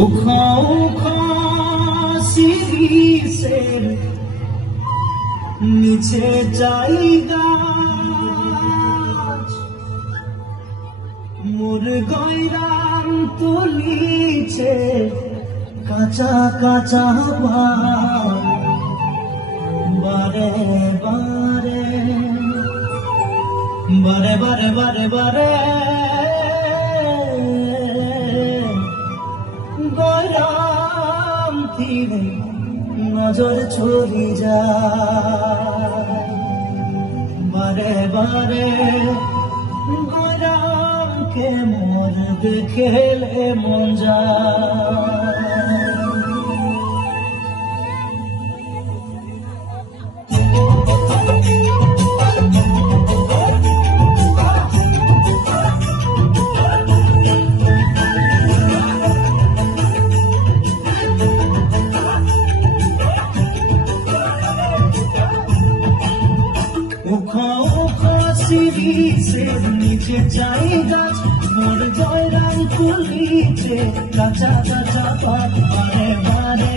উখা উখা শিরিষের নিচে জায়গা মোর গয়রাম তুলিছে কাঁচা কাঁচা বারে বারে বারে বারে বারে বারে গয়রাম থিরে নজর ছড়ি যায় বারে বারে গয়রামকে মোর দেখেলে মন যায়। উখা উখা শিরিষের নিচে চাই গাছ মোর গয়রাম তুলিছে কাঁচা কাঁচা পাত বারে বারে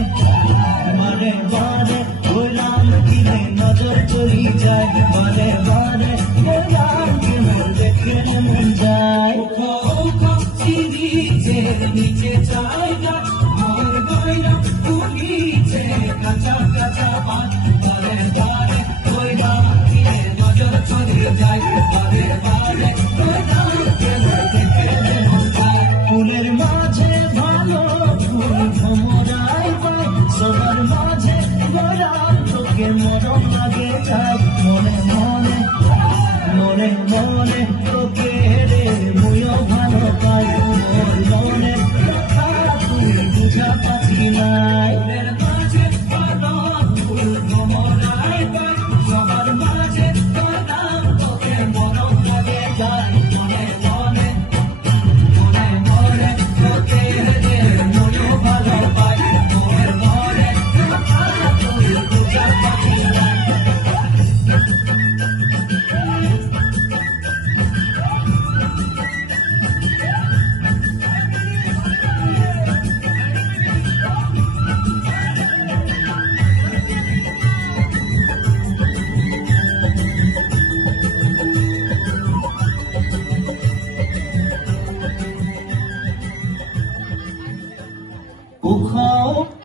বারে বারে গয়রাম কিনে নজর চলি যায় বারে বারে গয়রামকে মোর দেখে মন যায়। উখা উখা শিরিষের নিচে চাই গাছ মোর গয়রাম তুলিছে কাঁচা কাঁচা পাত বারে বারে গয়রাম ফুলের মাঝে ভালো ফুল ভমরায় পায় সবার মাঝে গয়রাম তোকে মরম লাগে যায় মনে মনে মনে মনে তোকে